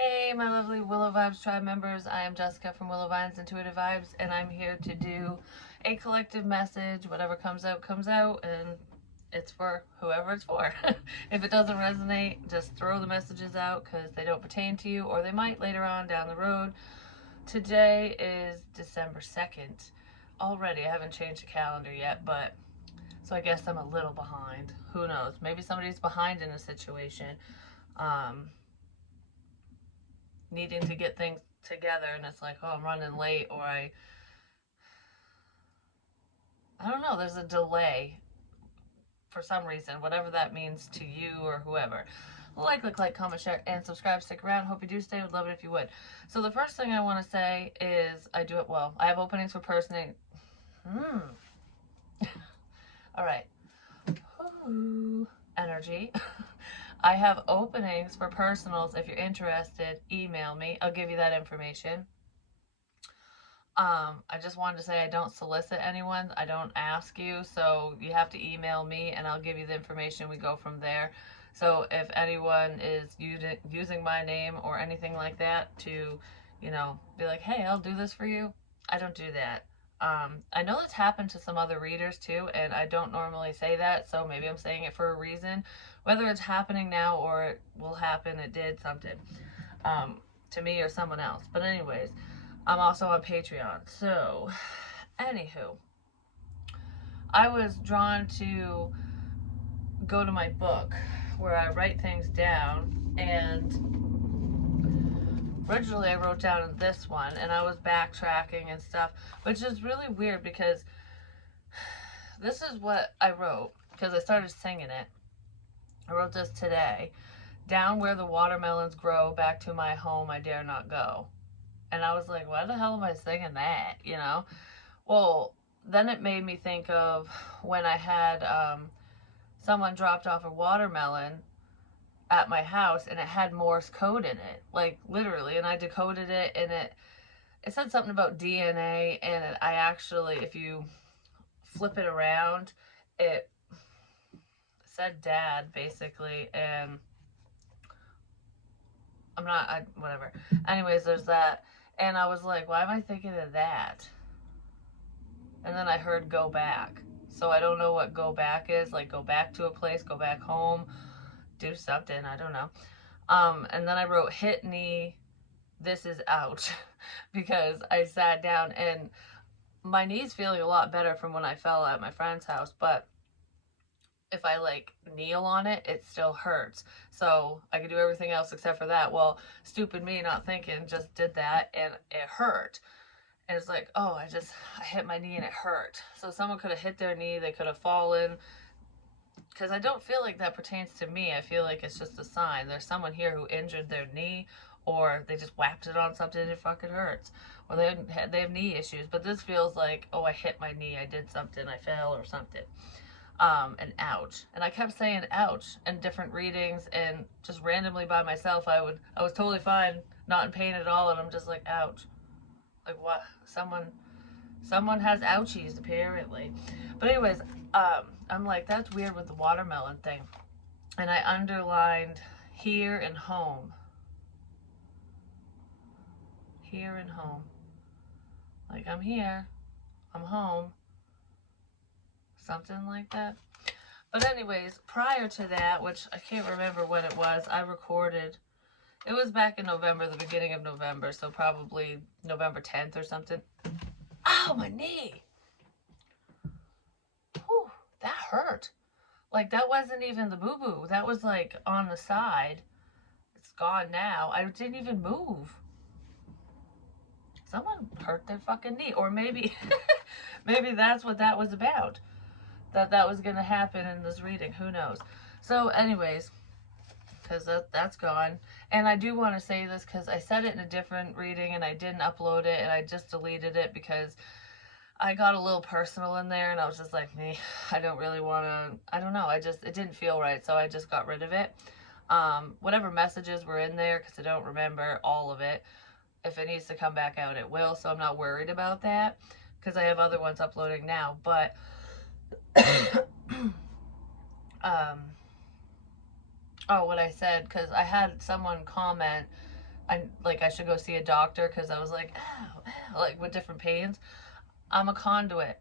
Hey, my lovely Willow Vibes tribe members. I am Jessica from Willow Vines Intuitive Vibes, and I'm here to do a collective message. Whatever comes out, and it's for whoever it's for. If it doesn't resonate, just throw the messages out because they don't pertain to you, or they might later on down the road. Today is December 2nd. Already, I haven't changed the calendar yet, but so I guess I'm a little behind. Who knows? Maybe somebody's behind in a situation. Um, Needing to get things together, and it's like, oh, I'm running late, or I don't know, there's a delay for some reason, whatever that means to you or whoever. Like, comment, share, and subscribe. Stick around. Hope you do stay. Would love it if you would. So the first thing I want to say is I do it well. I have openings for personing. All right. Ooh, energy. I have openings for personals. If you're interested, email me. I'll give you that information. I just wanted to say I don't solicit anyone. I don't ask you, so you have to email me and I'll give you the information. We go from there. So if anyone is using my name or anything like that to, be like, hey, I'll do this for you, I don't do that. I know that's happened to some other readers too, and I don't normally say that, so maybe I'm saying it for a reason. Whether it's happening now or it will happen, it did something to me or someone else. But anyways, I'm also on Patreon. So, anywho, I was drawn to go to my book where I write things down, and originally I wrote down this one, and I was backtracking and stuff, which is really weird because this is what I wrote because I started singing it. I wrote this today. Down where the watermelons grow, back to my home I dare not go. And I was like, why the hell am I singing that? Well, then it made me think of when I had someone dropped off a watermelon at my house and it had Morse code in it, like literally, and I decoded it, and it said something about DNA, and I actually, if you flip it around, it said dad basically, and whatever. Anyways, there's that, and I was like, why am I thinking of that? And then I heard go back. So I don't know what go back is. Like go back to a place, go back home, do something. I don't know. And then I wrote hit knee, this is out. Because I sat down and my knee's feeling a lot better from when I fell at my friend's house. But if I like kneel on it, it still hurts. So I could do everything else except for that. Well, stupid me not thinking, just did that and it hurt. And it's like, oh, I hit my knee and it hurt. So someone could have hit their knee, they could have fallen. Because I don't feel like that pertains to me. I feel like it's just a sign. There's someone here who injured their knee, or they just whacked it on something and it fucking hurts. Or they have knee issues. But this feels like, oh, I hit my knee, I did something, I fell or something. And ouch. And I kept saying ouch in different readings, and just randomly by myself, I was totally fine, not in pain at all, and I'm just like, ouch. Like what? Someone has ouchies apparently. But anyways, I'm like, that's weird with the watermelon thing. And I underlined here and home. Here and home. Like I'm here, I'm home. Something like that. But anyways, prior to that, which I can't remember when it was, I recorded. It was back in November, the beginning of November, so probably November 10th or something. Ow, my knee. Whew, that hurt. Like, that wasn't even the boo-boo. That was, like, on the side. It's gone now. I didn't even move. Someone hurt their fucking knee. Or maybe, maybe that's what that was about. That was going to happen in this reading. Who knows? So, anyways, because that's gone. And I do want to say this because I said it in a different reading and I didn't upload it and I just deleted it because I got a little personal in there and I was just like, me, I don't really want to, I don't know, it didn't feel right, so I just got rid of it. Whatever messages were in there, because I don't remember all of it, if it needs to come back out, it will, so I'm not worried about that, because I have other ones uploading now, but, oh, what I said, because I had someone comment I should go see a doctor because I was like, ow, ow, like with different pains. I'm a conduit.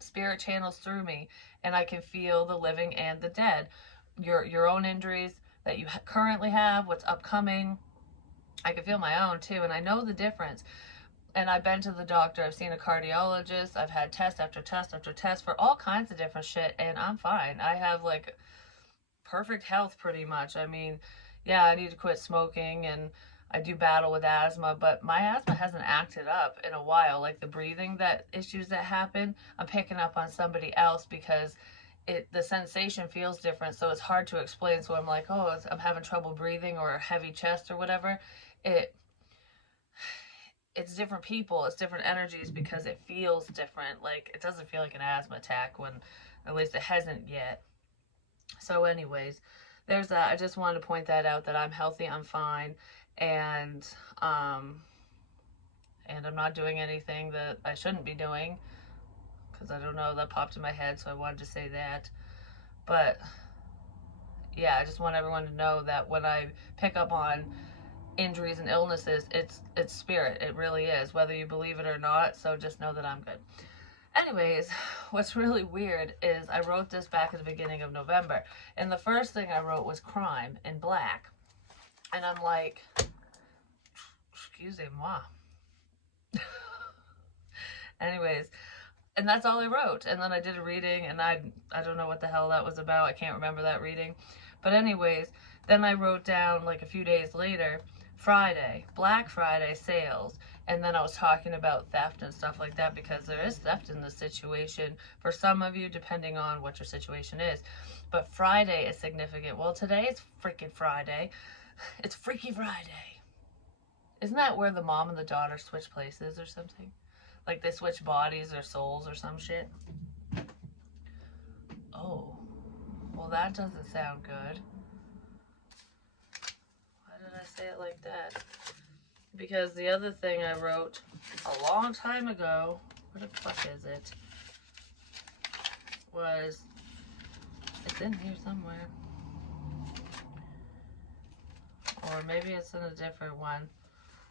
Spirit channels through me, and I can feel the living and the dead. Your own injuries that you currently have, what's upcoming. I can feel my own too, and I know the difference. And I've been to the doctor. I've seen a cardiologist. I've had test after test after test for all kinds of different shit, and I'm fine. I have like perfect health pretty much. I mean, yeah, I need to quit smoking and I do battle with asthma, but my asthma hasn't acted up in a while. Like the breathing that issues that happen, I'm picking up on somebody else because the sensation feels different, so it's hard to explain. So I'm like, oh, I'm having trouble breathing or heavy chest or whatever. It it's different people, it's different energies because it feels different. Like it doesn't feel like an asthma attack when at least it hasn't yet. So, anyways, there's that. I just wanted to point that out that I'm healthy, I'm fine, and um, and I'm not doing anything that I shouldn't be doing because I don't know, that popped in my head, so I wanted to say that. But yeah, I just want everyone to know that when I pick up on injuries and illnesses, it's spirit. It really is, whether you believe it or not. So just know that I'm good. Anyways, what's really weird is I wrote this back at the beginning of November, and the first thing I wrote was crime in black. And I'm like, excusez-moi. Anyways, and that's all I wrote. And then I did a reading, and I don't know what the hell that was about. I can't remember that reading. But anyways, then I wrote down like a few days later, Friday, Black Friday sales. And then I was talking about theft and stuff like that because there is theft in this situation for some of you, depending on what your situation is. But Friday is significant. Well, today is freaking Friday. It's Freaky Friday. Isn't that where the mom and the daughter switch places or something? Like they switch bodies or souls or some shit? Oh, well, that doesn't sound good. Why did I say it like that? Because the other thing I wrote a long time ago, where the fuck is it? Was, it's in here somewhere. Or maybe it's in a different one.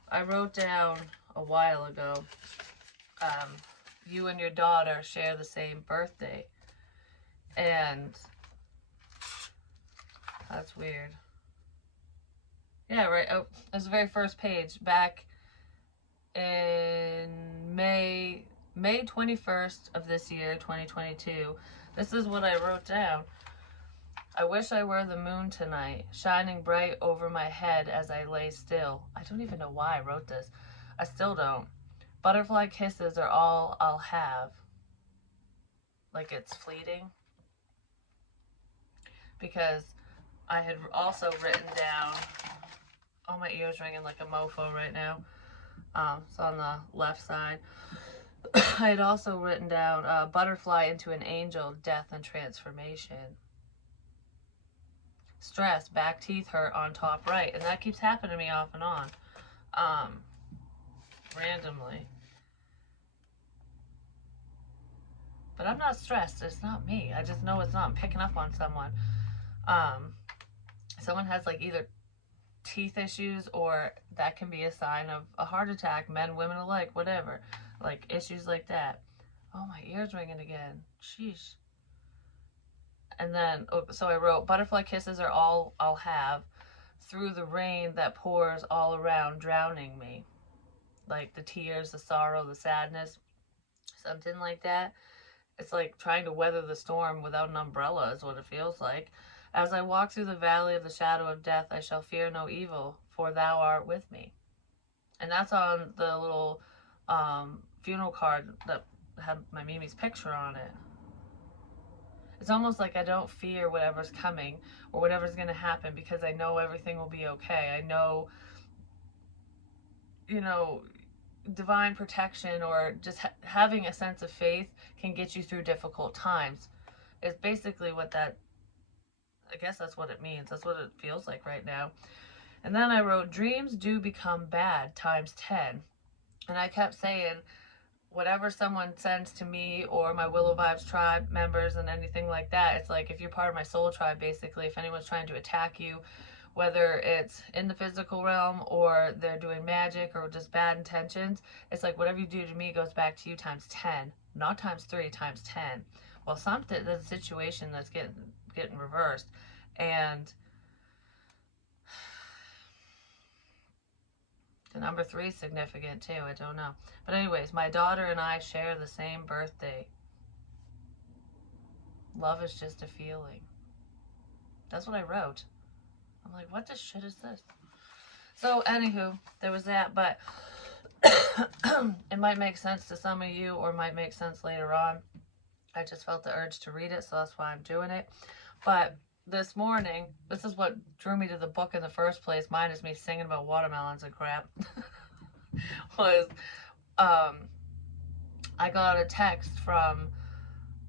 I wrote down a while ago, you and your daughter share the same birthday. And that's weird. Yeah, right. Oh, it's the very first page. Back in May 21st of this year, 2022. This is what I wrote down. I wish I were the moon tonight, shining bright over my head as I lay still. I don't even know why I wrote this. I still don't. Butterfly kisses are all I'll have. Like it's fleeting. Because I had also written down, oh, my ear's ringing like a mofo right now. It's on the left side. I had also written down butterfly into an angel, death and transformation. Stress, back teeth hurt on top right. And that keeps happening to me off and on. Randomly. But I'm not stressed. It's not me. I just know it's not. I'm picking up on someone. Someone has like either teeth issues or that can be a sign of a heart attack, men, women alike, whatever. Like issues like that. Oh, my ear's ringing again. Sheesh. And then, so I wrote, butterfly kisses are all I'll have through the rain that pours all around, drowning me. Like the tears, the sorrow, the sadness, something like that. It's like trying to weather the storm without an umbrella is what it feels like. As I walk through the valley of the shadow of death, I shall fear no evil, for thou art with me. And that's on the little funeral card that had my Mimi's picture on it. It's almost like I don't fear whatever's coming or whatever's going to happen because I know everything will be okay. I know, divine protection or just having a sense of faith can get you through difficult times. It's basically what that, I guess that's what it means. That's what it feels like right now. And then I wrote, dreams do become bad times 10. And I kept saying, whatever someone sends to me or my Willow Vibes tribe members and anything like that, it's like if you're part of my soul tribe, basically, if anyone's trying to attack you whether it's in the physical realm or they're doing magic or just bad intentions. It's like whatever you do to me goes back to you times 10, not times 3, times 10. Well, something, there's a situation that's getting reversed. And the number 3 is significant too. I don't know. But anyways, my daughter and I share the same birthday. Love is just a feeling. That's what I wrote. I'm like, what the shit is this? So, anywho, there was that, but it might make sense to some of you or might make sense later on. I just felt the urge to read it, so that's why I'm doing it. But this morning, this is what drew me to the book in the first place, minus me singing about watermelons and crap, was I got a text from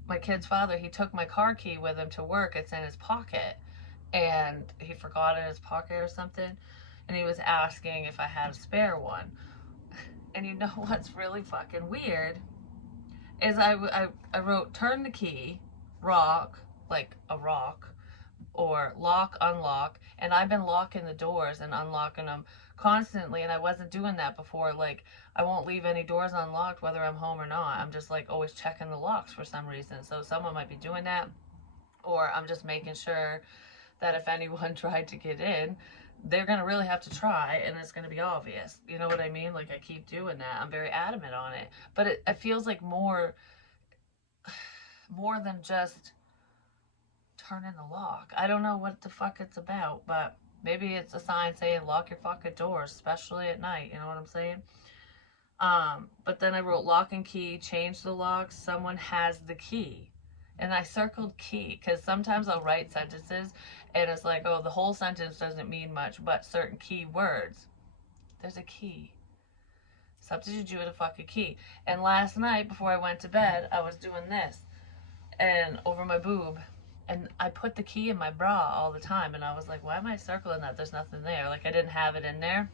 my kid's father. He took my car key with him to work. It's in his pocket, and he forgot it in his pocket or something, and he was asking if I had a spare one. And you know what's really fucking weird is I wrote turn the key, rock, like a rock, or lock, unlock, and I've been locking the doors and unlocking them constantly, and I wasn't doing that before. Like, I won't leave any doors unlocked whether I'm home or not. I'm just like always checking the locks for some reason. So someone might be doing that, or I'm just making sure that if anyone tried to get in, they're going to really have to try, and it's going to be obvious. You know what I mean? Like, I keep doing that. I'm very adamant on it. But it feels like more than just turning the lock. I don't know what the fuck it's about, but maybe it's a sign saying lock your fucking doors, especially at night. You know what I'm saying? But then I wrote lock and key, change the locks, someone has the key. And I circled key because sometimes I'll write sentences and it's like, oh, the whole sentence doesn't mean much, but certain key words. There's a key. Something to do with a fucking key. And last night before I went to bed, I was doing this and over my boob. And I put the key in my bra all the time. And I was like, why am I circling that? There's nothing there. Like, I didn't have it in there.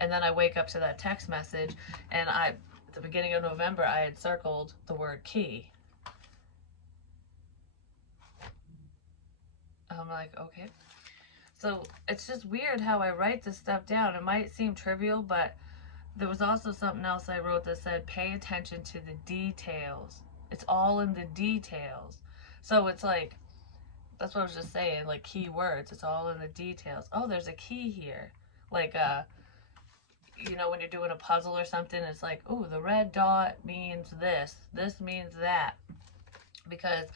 And then I wake up to that text message. And at the beginning of November, I had circled the word key. I'm like, okay. So it's just weird how I write this stuff down. It might seem trivial, but there was also something else I wrote that said, pay attention to the details. It's all in the details. So it's like, that's what I was just saying, like key words. It's all in the details. Oh, there's a key here. Like, you know, when you're doing a puzzle or something, it's like, oh, the red dot means this. This means that. Because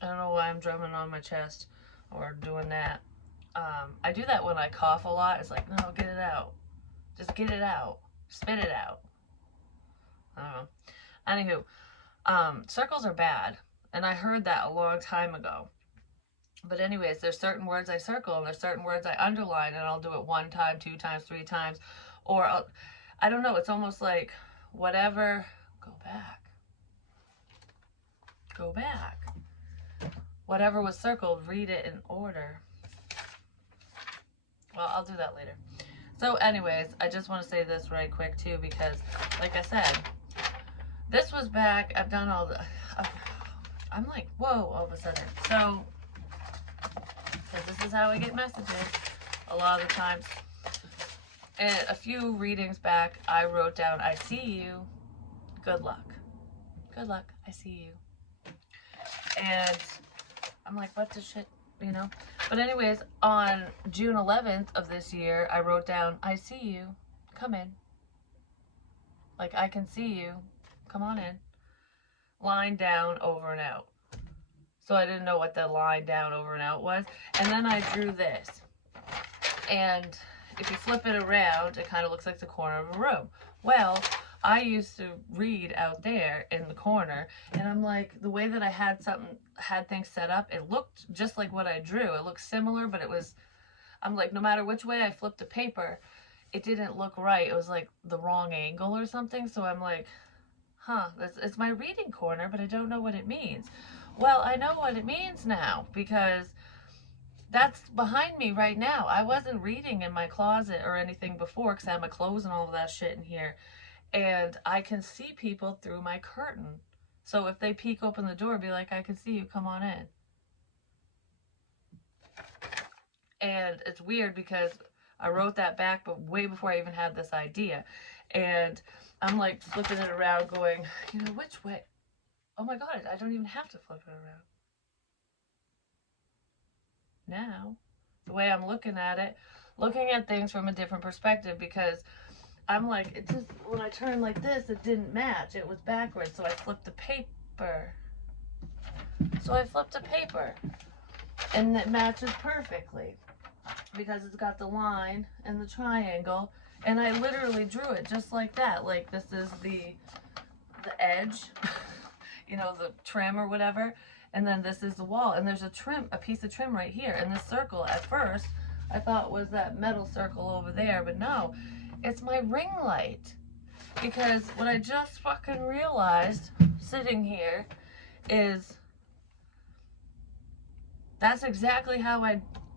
I don't know why I'm drumming on my chest or doing that. I do that when I cough a lot. It's like, no, get it out. Just get it out. Spit it out. I don't know. Anywho, circles are bad. And I heard that a long time ago. But anyways, there's certain words I circle and there's certain words I underline, and I'll do it 1 time, 2 times, 3 times. Or I don't know. It's almost like whatever. Go back. Go back. Whatever was circled, read it in order. Well, I'll do that later. So anyways, I just want to say this right quick too, because like I said, this was back, I've done all the, I'm like, whoa, all of a sudden. So, because this is how I get messages a lot of the times. And a few readings back, I wrote down, I see you, good luck. Good luck, I see you. And I'm like, what the shit, you know? But anyways, on June 11th of this year, I wrote down, I see you, come in. Like, I can see you, come on in. Line down, over and out. So I didn't know what the line down, over and out was. And then I drew this. And if you flip it around, it kind of looks like the corner of a room. Well, I used to read out there in the corner, and I'm like, the way that I had things set up, it looked just like what I drew. It looked similar, but it was, I'm like, no matter which way I flipped the paper, it didn't look right. It was like the wrong angle or something. So I'm like, huh, it's my reading corner, but I don't know what it means. Well, I know what it means now, because that's behind me right now. I wasn't reading in my closet or anything before, because I had my clothes and all of that shit in here. And I can see people through my curtain. So if they peek open the door, be like, I can see you, come on in. And it's weird because I wrote that back, but way before I even had this idea. And I'm like flipping it around going, you know, which way? Oh my God, I don't even have to flip it around. Now, the way I'm looking at things from a different perspective, because I'm like, it just, when I turned like this, it didn't match. It was backwards, so I flipped the paper. And it matches perfectly because it's got the line and the triangle, and I literally drew it just like that. Like, this is the edge, you know, the trim or whatever, and then this is the wall, and there's a piece of trim right here. And this circle, at first I thought was that metal circle over there, but no, it's my ring light. Because what I just fucking realized sitting here is that's exactly how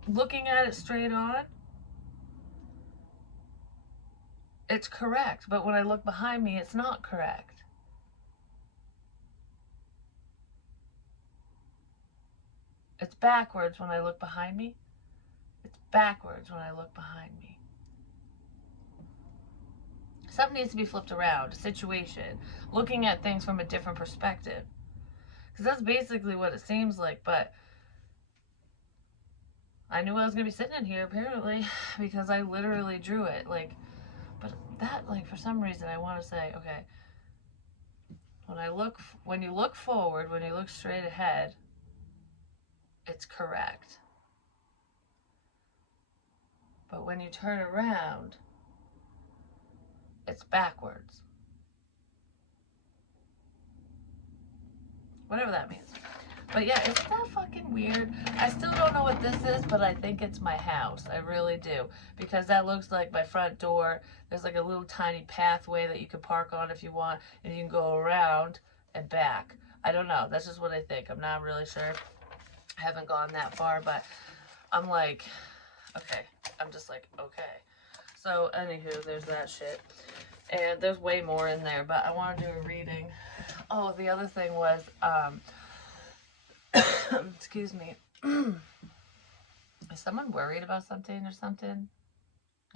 looking at it straight on, it's correct, but when I look behind me, it's not correct. It's backwards when I look behind me. It's backwards when I look behind me. Something needs to be flipped around, a situation, looking at things from a different perspective. Because that's basically what it seems like, but I knew I was going to be sitting in here, apparently, because I literally drew it, like, but that, like, for some reason, I want to say, okay, when you look forward, when you look straight ahead, it's correct. But when you turn around, it's backwards. Whatever that means. But yeah, isn't that fucking weird? I still don't know what this is, but I think it's my house. I really do. Because that looks like my front door. There's like a little tiny pathway that you can park on if you want, and you can go around and back. I don't know. That's just what I think. I'm not really sure. I haven't gone that far, but I'm like, okay. I'm just like, okay. So, anywho, there's that shit. And there's way more in there, but I want to do a reading. Oh, the other thing was, excuse me. Is someone worried about something or something?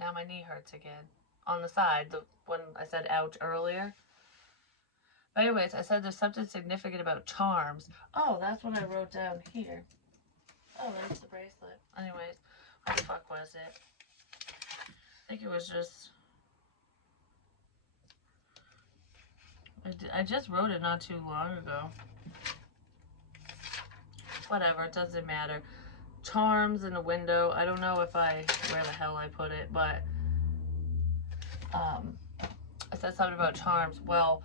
Now my knee hurts again. On the side, the one I said ouch earlier. But anyways, I said there's something significant about charms. Oh, that's what I wrote down here. Oh, there's the bracelet. Anyways, what the fuck was it? I think it was just... I just wrote it not too long ago. Whatever, it doesn't matter. Charms in a window. I don't know where the hell I put it, but I said something about charms. Well,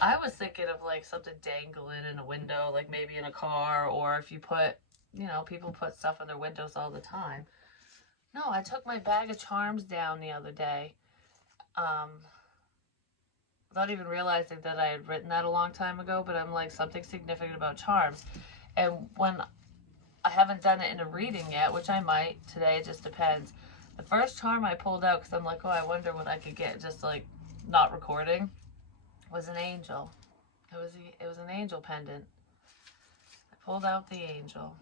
I was thinking of like something dangling in a window, like maybe in a car, or if you put, you know, people put stuff in their windows all the time. No, I took my bag of charms down the other day, without even realizing that I had written that a long time ago, but I'm like, something significant about charms. And when I haven't done it in a reading yet, which I might today, it just depends. The first charm I pulled out, because I'm like, oh, I wonder what I could get, just like not recording, was an angel. It was an angel pendant. I pulled out the angel.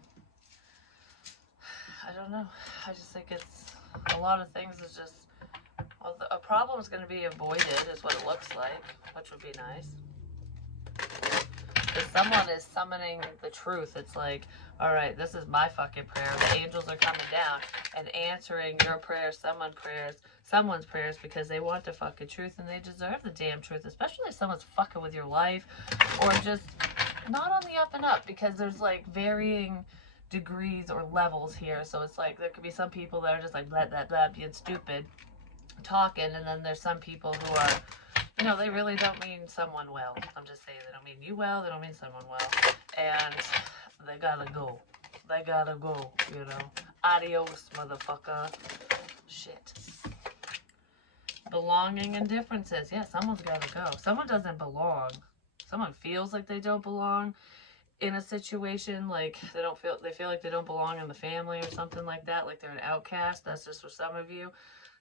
I don't know. I just think it's a lot of things is just, well, a problem is going to be avoided, is what it looks like, which would be nice. If someone is summoning the truth, it's like, all right, this is my fucking prayer. The angels are coming down and answering your prayers, someone's prayers, because they want the fucking truth and they deserve the damn truth, especially if someone's fucking with your life or just not on the up and up, because there's like varying degrees or levels here. So it's like there could be some people that are just like blah, blah, blah, being stupid, talking, and then there's some people who are, you know, they really don't mean someone well. I'm just saying, they don't mean you well, they don't mean someone well. And they gotta go. They gotta go, you know. Adios, motherfucker. Shit. Belonging and differences. Yeah, someone's gotta go. Someone doesn't belong. Someone feels like they don't belong in a situation, like they feel like they don't belong in the family or something like that, like they're an outcast. That's just for some of you.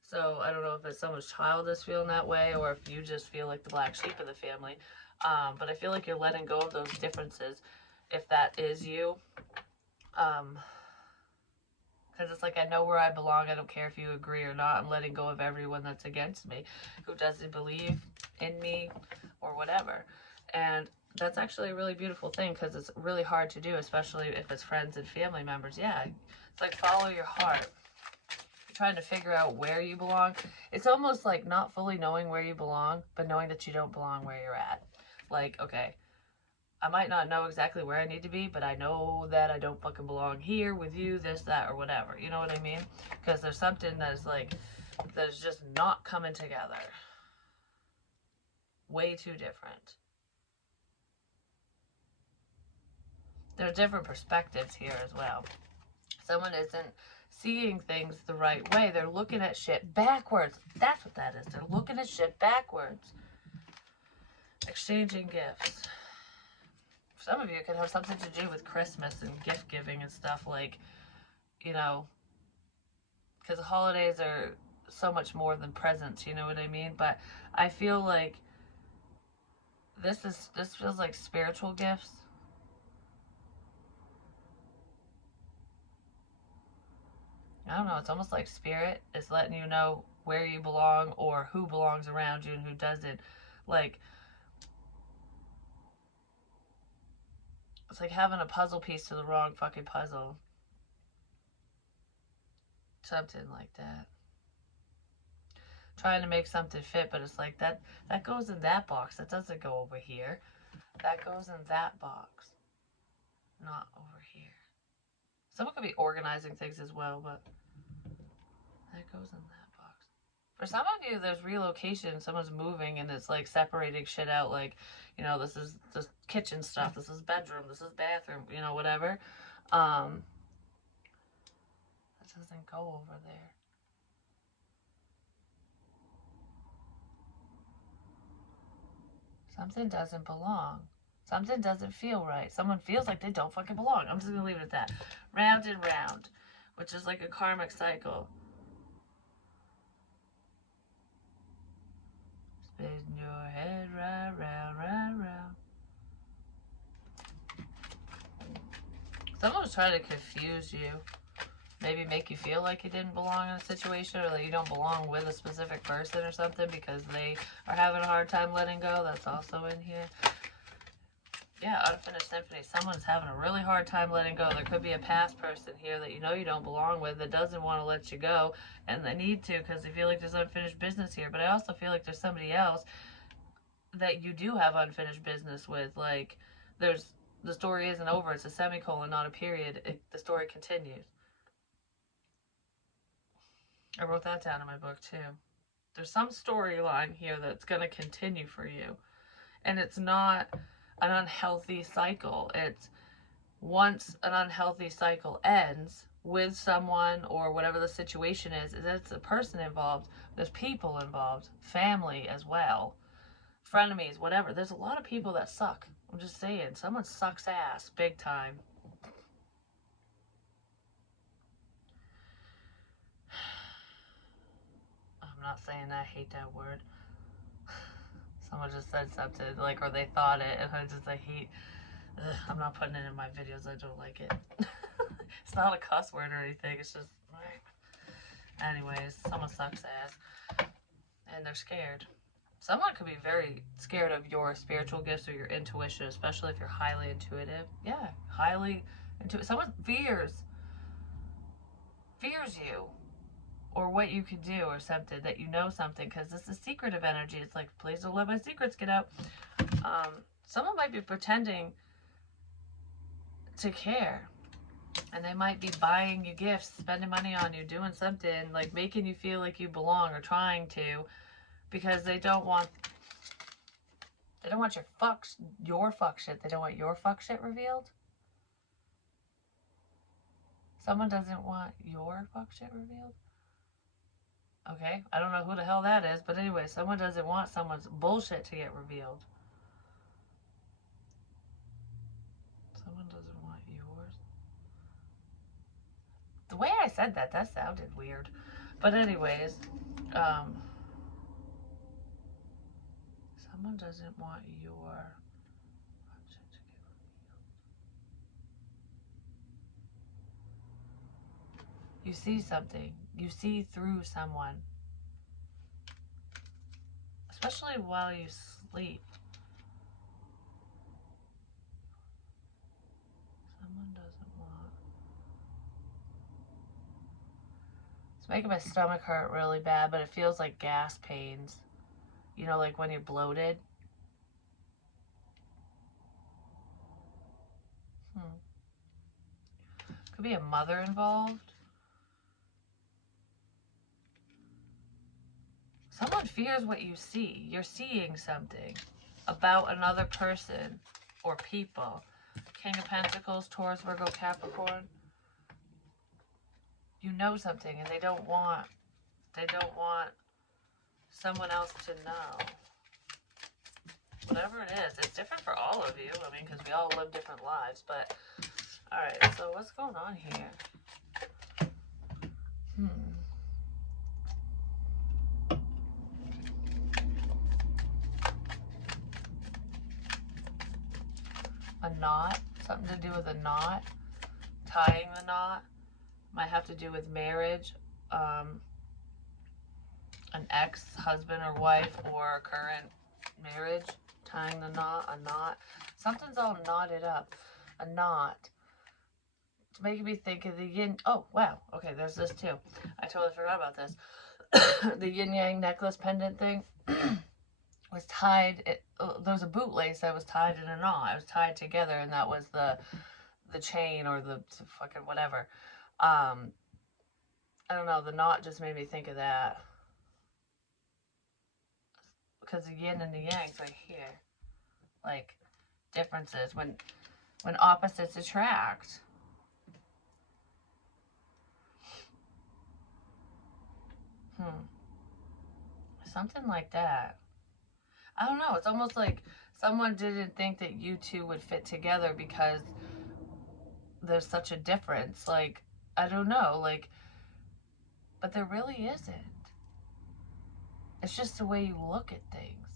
So I don't know if it's someone's child is feeling that way, or if you just feel like the black sheep of the family. But I feel like you're letting go of those differences if that is you. Because it's like, I know where I belong. I don't care if you agree or not. I'm letting go of everyone that's against me, who doesn't believe in me or whatever. And that's actually a really beautiful thing, because it's really hard to do, especially if it's friends and family members. Yeah, it's like, follow your heart. You're trying to figure out where you belong. It's almost like not fully knowing where you belong, but knowing that you don't belong where you're at. Like, okay, I might not know exactly where I need to be, but I know that I don't fucking belong here with you, this, that, or whatever. You know what I mean? Because there's something that is like, that is just not coming together. Way too different. There's different perspectives here as well. Someone isn't seeing things the right way. They're looking at shit backwards. That's what that is. They're looking at shit backwards. Exchanging gifts. Some of you could have something to do with Christmas and gift giving and stuff, like, you know, because the holidays are so much more than presents, you know what I mean? But I feel like this feels like spiritual gifts. I don't know, it's almost like spirit is letting you know where you belong, or who belongs around you and who doesn't. Like, it's like having a puzzle piece to the wrong fucking puzzle. Something like that. Trying to make something fit, but it's like, that goes in that box. That doesn't go over here. That goes in that box. Not over here. Someone could be organizing things as well, but that goes in that box. For some of you, there's relocation. Someone's moving and it's like separating shit out. Like, you know, this is the kitchen stuff. This is bedroom. This is bathroom. You know, whatever. That doesn't go over there. Something doesn't belong. Something doesn't feel right. Someone feels like they don't fucking belong. I'm just going to leave it at that. Round and round, which is like a karmic cycle. Spin your head right round, right round. Someone's trying to confuse you. Maybe make you feel like you didn't belong in a situation, or that you don't belong with a specific person or something because they are having a hard time letting go. That's also in here. Yeah, unfinished symphony. Someone's having a really hard time letting go. There could be a past person here that you know you don't belong with, that doesn't want to let you go, and they need to because they feel like there's unfinished business here. But I also feel like there's somebody else that you do have unfinished business with. Like, the story isn't over. It's a semicolon, not a period. The story continues. I wrote that down in my book too. There's some storyline here that's going to continue for you. And it's not an unhealthy cycle. It's, once an unhealthy cycle ends with someone or whatever the situation is it's a person involved. There's people involved. Family as well. Frenemies, whatever. There's a lot of people that suck. I'm just saying. Someone sucks ass big time. I'm not saying that. I hate that word. Someone just said something, like, or they thought it, and I hate. Ugh, I'm not putting it in my videos. I don't like it. It's not a cuss word or anything. It's just. Anyways, someone sucks ass, and they're scared. Someone could be very scared of your spiritual gifts or your intuition, especially if you're highly intuitive. Yeah, highly intuitive. Someone fears you, or what you could do, or something, that you know something, because this is secretive energy. It's like, please don't let my secrets get out. Someone might be pretending to care, and they might be buying you gifts, spending money on you, doing something, like making you feel like you belong, or trying to, because they don't want your fuck shit. They don't want your fuck shit revealed. Someone doesn't want your fuck shit revealed. Okay, I don't know who the hell that is, but anyway, someone doesn't want someone's bullshit to get revealed. Someone doesn't want yours. The way I said that sounded weird. But anyways, someone Someone doesn't want your... You see something. You see through someone. Especially while you sleep. Someone doesn't want... It's making my stomach hurt really bad, but it feels like gas pains. You know, like when you're bloated. Could be a mother involved. Someone fears what you see. You're seeing something about another person or people. King of Pentacles, Taurus, Virgo, Capricorn. You know something and they don't want someone else to know. Whatever it is, it's different for all of you. I mean, because we all live different lives. But, alright, so what's going on here? A knot, something to do with a knot, tying the knot, might have to do with marriage, an ex-husband or wife or a current marriage, tying the knot, a knot, something's all knotted up, a knot. It's making me think of the yin, oh wow, okay, there's this too, I totally forgot about this. The yin-yang necklace pendant thing was tied, there was a bootlace that was tied in a knot. It was tied together, and that was the chain or the fucking whatever. I don't know, the knot just made me think of that. Because the yin and the yang's right here. Like, differences. When opposites attract. Something like that. I don't know, it's almost like someone didn't think that you two would fit together because there's such a difference. Like, I don't know, like, but there really isn't. It's just the way you look at things.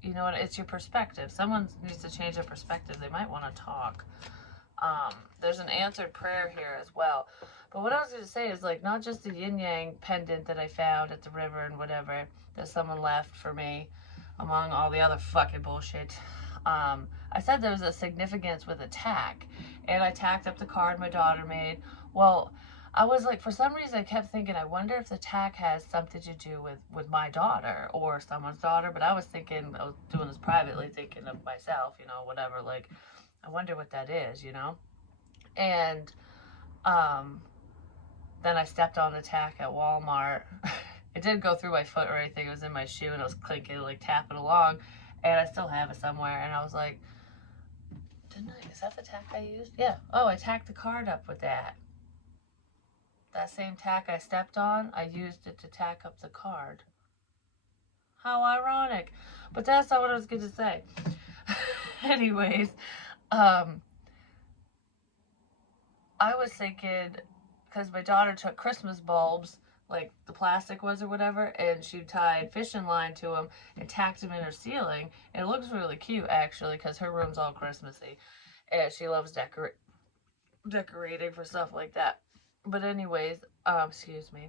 You know, it's your perspective. Someone needs to change their perspective. They might want to talk. There's an answered prayer here as well. But what I was going to say is, like, not just the yin-yang pendant that I found at the river and whatever that someone left for me, among all the other fucking bullshit. I said there was a significance with a tack, and I tacked up the card my daughter made. Well, I was like, for some reason I kept thinking, I wonder if the tack has something to do with my daughter or someone's daughter, but I was thinking, I was doing this privately, thinking of myself, you know, whatever, like, I wonder what that is, you know? And then I stepped on the tack at Walmart. It didn't go through my foot or anything. It was in my shoe, and I was clinking, like, tapping along, and I still have it somewhere, and I was like, is that the tack I used? Yeah. Oh, I tacked the card up with that. That same tack I stepped on, I used it to tack up the card. How ironic. But that's not what I was going to say. Anyways, I was thinking, because my daughter took Christmas bulbs, like the plastic was or whatever, and she tied fishing line to them and tacked them in her ceiling. And it looks really cute, actually, because her room's all Christmassy, and she loves decorating for stuff like that. But anyways, excuse me.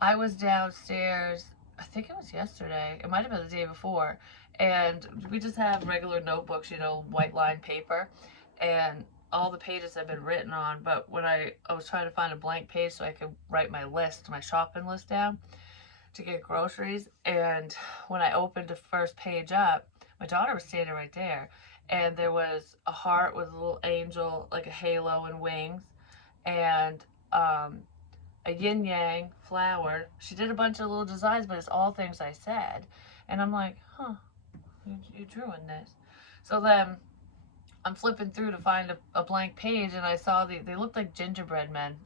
I was downstairs, I think it was yesterday, it might have been the day before, and we just have regular notebooks, you know, white line paper, and all the pages have been written on, but when I was trying to find a blank page so I could write my list, my shopping list down to get groceries, and when I opened the first page up, my daughter was standing right there, and there was a heart with a little angel, like a halo and wings, and a yin-yang flower. She did a bunch of little designs, but it's all things I said, and I'm like, huh, you drew in this. So then I'm flipping through to find a blank page, and I saw they looked like gingerbread men.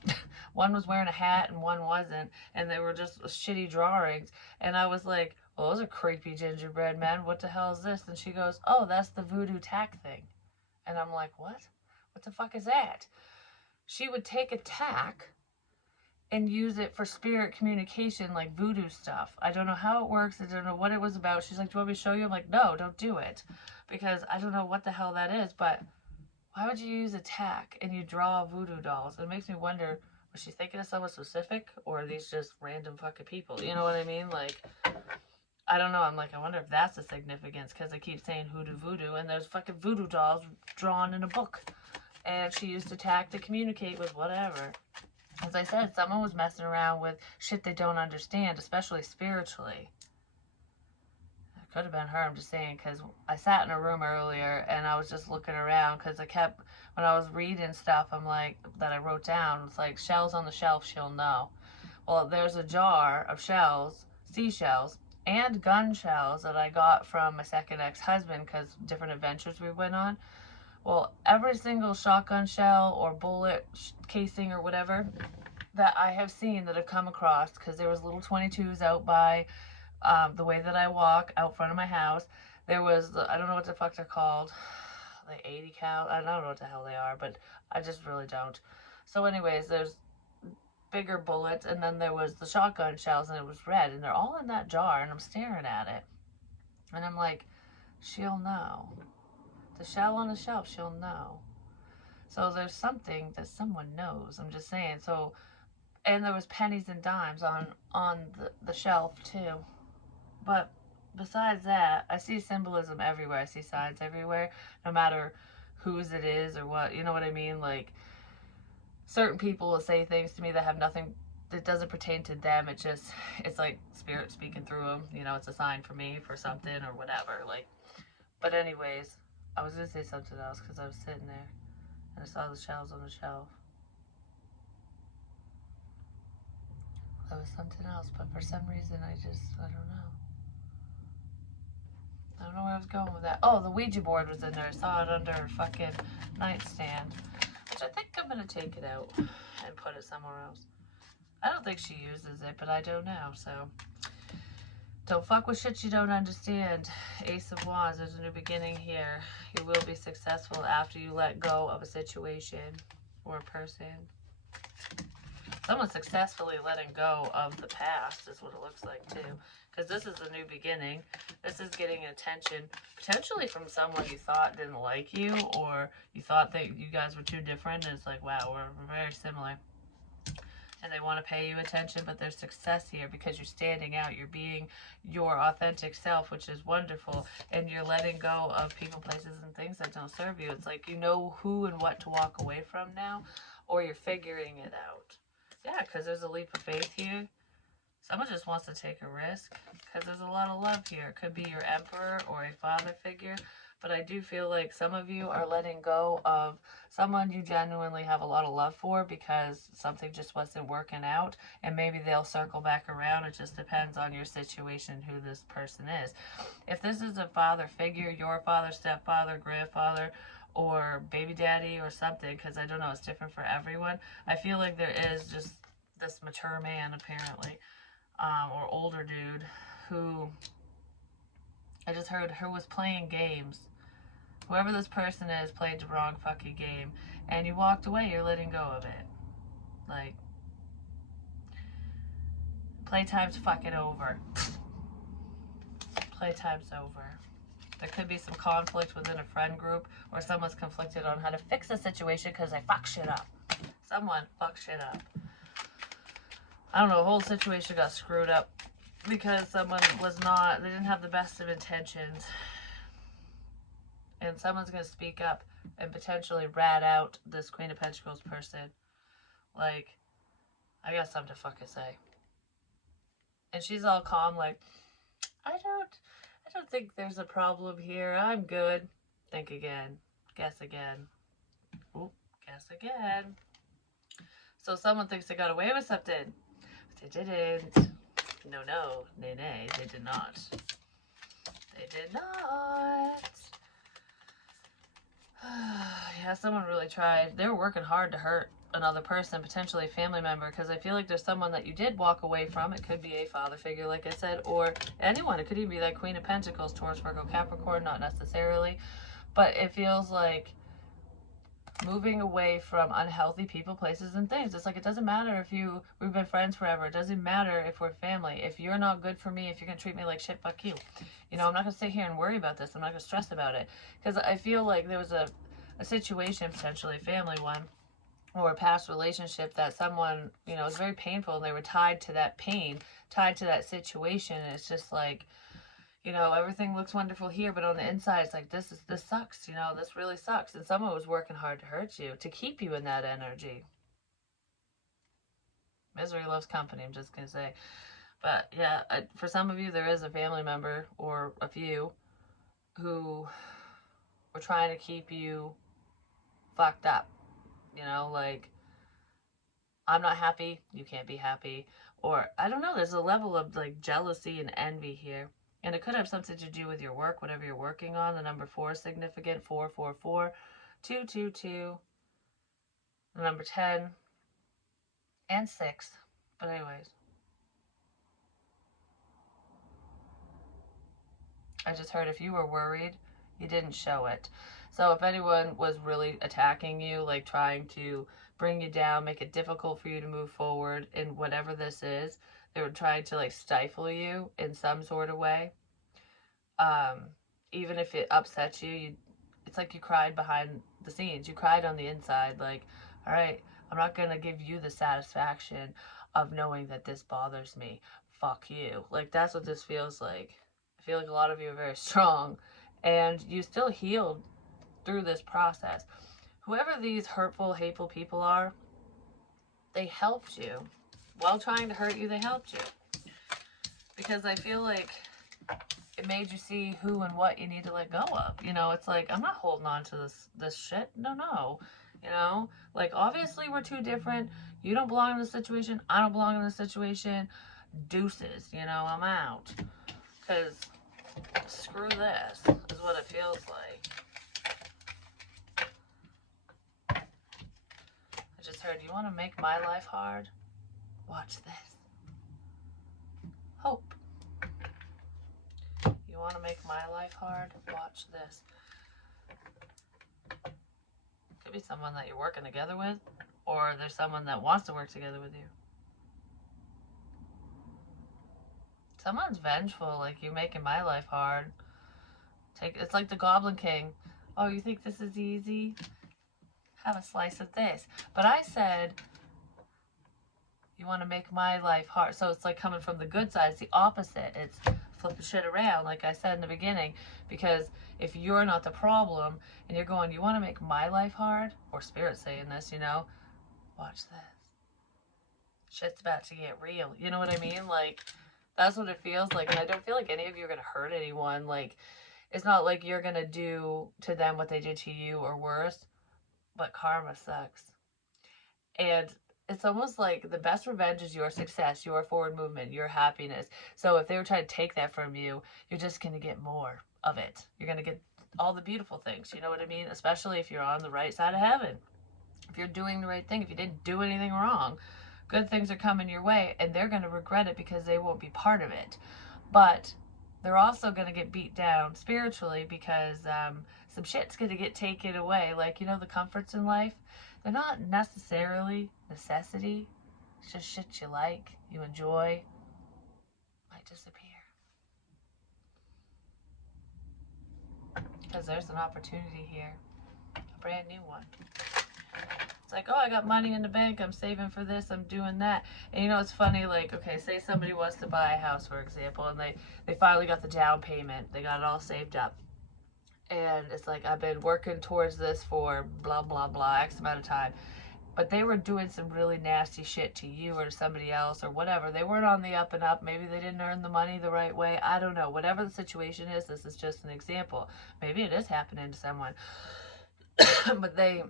One was wearing a hat and one wasn't, and they were just shitty drawings. And I was like, well, those are creepy gingerbread men. What the hell is this? And she goes, oh, that's the voodoo tack thing. And I'm like, what? What the fuck is that? She would take a tack and use it for spirit communication, like voodoo stuff. I don't know how it works. I don't know what it was about. She's like, do you want me to show you? I'm like, no, don't do it. Because I don't know what the hell that is, but why would you use a tack and you draw voodoo dolls? It makes me wonder, was she thinking of someone specific, or are these just random fucking people? You know what I mean? Like, I don't know. I'm like, I wonder if that's the significance, because I keep saying hoodoo voodoo, and there's fucking voodoo dolls drawn in a book. And she used a tack to communicate with whatever. As I said, someone was messing around with shit they don't understand, especially spiritually. It could have been her, I'm just saying, because I sat in a room earlier and I was just looking around, because I kept, when I was reading stuff, I'm like, that I wrote down, it's like, shells on the shelf, she'll know. Well, there's a jar of shells, seashells, and gun shells that I got from my second ex-husband, because different adventures we went on. Well, every single shotgun shell or bullet casing or whatever that I have seen, that have come across, because there was little 22s out by the way that I walk out front of my house. There was, I don't know what the fuck they're called, like 80 cal, I don't know what the hell they are, but I just really don't. So anyways, there's bigger bullets, and then there was the shotgun shells, and it was red, and they're all in that jar, and I'm staring at it, and I'm like, she'll know. The shell on the shelf, she'll know. So there's something that someone knows. I'm just saying. So, and there was pennies and dimes on the shelf too. But besides that, I see symbolism everywhere. I see signs everywhere, no matter whose it is or what. You know what I mean? Like, certain people will say things to me that have nothing, that doesn't pertain to them. It's like spirit speaking through them. You know, it's a sign for me for something or whatever. Like, but anyways, I was gonna say something else, because I was sitting there and I saw the shells on the shelf. There was something else, but for some reason I don't know. I don't know where I was going with that. Oh, the Ouija board was in there. I saw it under a fucking nightstand, which I think I'm gonna take it out and put it somewhere else. I don't think she uses it, but I don't know, so. Don't fuck with shit you don't understand. Ace of Wands, there's a new beginning here. You will be successful after you let go of a situation or a person. Someone successfully letting go of the past is what it looks like too. Because this is a new beginning. This is getting attention, potentially from someone you thought didn't like you, or you thought that you guys were too different, and it's like, wow, we're very similar. And they want to pay you attention, but there's success here because you're standing out. You're being your authentic self, which is wonderful. And you're letting go of people, places, and things that don't serve you. It's like you know who and what to walk away from now, or you're figuring it out. Yeah, because there's a leap of faith here. Someone just wants to take a risk because there's a lot of love here. It could be your emperor or a father figure. But I do feel like some of you are letting go of someone you genuinely have a lot of love for, because something just wasn't working out, and maybe they'll circle back around. It just depends on your situation, who this person is. If this is a father figure, your father, stepfather, grandfather, or baby daddy or something, because I don't know, it's different for everyone. I feel like there is just this mature man, apparently, or older dude, who I just heard who was playing games. Whoever this person is played the wrong fucking game, and you walked away. You're letting go of it. Like, playtime's fucking over. Playtime's over. There could be some conflict within a friend group, or someone's conflicted on how to fix a situation because they fuck shit up. Someone fucked shit up. I don't know, the whole situation got screwed up because someone they didn't have the best of intentions. And someone's going to speak up and potentially rat out this Queen of Pentacles person. Like, I got something to fucking say. And she's all calm, like, I don't think there's a problem here. I'm good. Think again. Guess again. Oop, guess again. So someone thinks they got away with something. But they didn't. No, nay, they did not. They did not. Yeah, someone really tried. They were working hard to hurt another person, potentially a family member, because I feel like there's someone that you did walk away from. It could be a father figure, like I said, or anyone. It could even be that Queen of Pentacles, Taurus, Virgo, Capricorn, not necessarily. But it feels like moving away from unhealthy people, places, and things. It's like, it doesn't matter if we've been friends forever. It doesn't matter if we're family. If you're not good for me, if you're going to treat me like shit, fuck you. You know, I'm not going to sit here and worry about this. I'm not going to stress about it. Because I feel like there was a situation, potentially a family one, or a past relationship that someone, you know, was very painful, and they were tied to that pain, tied to that situation. And it's just like, you know, everything looks wonderful here, but on the inside, it's like, this sucks, you know, this really sucks. And someone was working hard to hurt you, to keep you in that energy. Misery loves company, I'm just going to say. But yeah, for some of you, there is a family member or a few who were trying to keep you fucked up. You know, like, I'm not happy, you can't be happy. Or, I don't know, there's a level of like jealousy and envy here. And it could have something to do with your work, whatever you're working on. The number 4 is significant. 444, 222, the number 10, and 6. But anyways, I just heard if you were worried, you didn't show it. So if anyone was really attacking you, like trying to bring you down, make it difficult for you to move forward in whatever this is, they were trying to like stifle you in some sort of way. Even if it upsets you, it's like you cried behind the scenes. You cried on the inside, like, all right, I'm not going to give you the satisfaction of knowing that this bothers me. Fuck you. Like, that's what this feels like. I feel like a lot of you are very strong, and you still healed through this process. Whoever these hurtful, hateful people are, they helped you. While trying to hurt you, they helped you. Because I feel like it made you see who and what you need to let go of. You know, it's like, I'm not holding on to this shit. No. You know, like, obviously we're too different. You don't belong in this situation. I don't belong in this situation. Deuces, you know, I'm out. Because screw this is what it feels like. I just heard, you want to make my life hard? Watch this. Hope. You want to make my life hard? Watch this. Could be someone that you're working together with, or there's someone that wants to work together with you. Someone's vengeful, like, you're making my life hard. It's like the Goblin King. Oh, you think this is easy? Have a slice of this. But I said, you want to make my life hard. So it's like coming from the good side. It's the opposite. It's flipping shit around, like I said in the beginning. Because if you're not the problem and you're going, you want to make my life hard, or Spirit saying this, you know, watch this. Shit's about to get real. You know what I mean? Like, that's what it feels like. And I don't feel like any of you are going to hurt anyone. Like, it's not like you're going to do to them what they did to you or worse. But karma sucks. And it's almost like the best revenge is your success, your forward movement, your happiness. So if they were trying to take that from you, you're just going to get more of it. You're going to get all the beautiful things. You know what I mean? Especially if you're on the right side of heaven. If you're doing the right thing, if you didn't do anything wrong, good things are coming your way, and they're going to regret it because they won't be part of it. But they're also going to get beat down spiritually because some shit's going to get taken away. Like, you know, the comforts in life, they're not necessarily necessity. It's just shit you like, you enjoy, might disappear. Because there's an opportunity here, a brand new one. It's like, oh, I got money in the bank, I'm saving for this, I'm doing that. And you know, it's funny, like, okay, say somebody wants to buy a house, for example, and they finally got the down payment, they got it all saved up. And it's like, I've been working towards this for blah, blah, blah, X amount of time. But they were doing some really nasty shit to you or to somebody else or whatever. They weren't on the up and up. Maybe they didn't earn the money the right way. I don't know. Whatever the situation is, this is just an example. Maybe it is happening to someone. But they're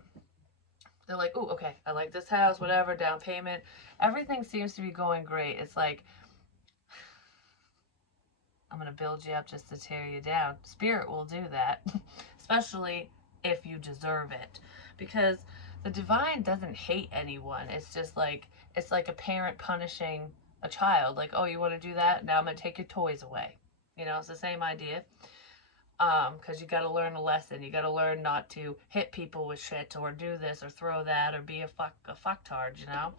like, oh, okay, I like this house, whatever, down payment. Everything seems to be going great. It's like, I'm going to build you up just to tear you down. Spirit will do that, especially if you deserve it. Because the divine doesn't hate anyone. It's just like, it's like a parent punishing a child. Like, oh, you want to do that? Now I'm going to take your toys away. You know, it's the same idea. Because you got to learn a lesson. You got to learn not to hit people with shit or do this or throw that or be a fucktard, you know?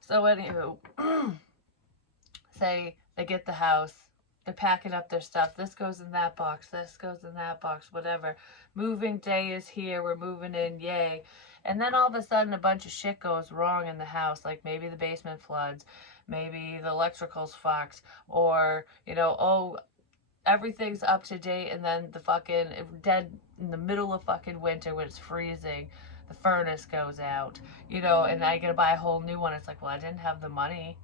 So anywho, say they get the house, they're packing up their stuff. This goes in that box, this goes in that box, whatever. Moving day is here, we're moving in, yay. And then all of a sudden a bunch of shit goes wrong in the house, like maybe the basement floods, maybe the electrical's fucked, or, you know, oh, everything's up to date, and then the fucking dead in the middle of fucking winter when it's freezing, the furnace goes out, you know, and I gotta buy a whole new one. It's like, well, I didn't have the money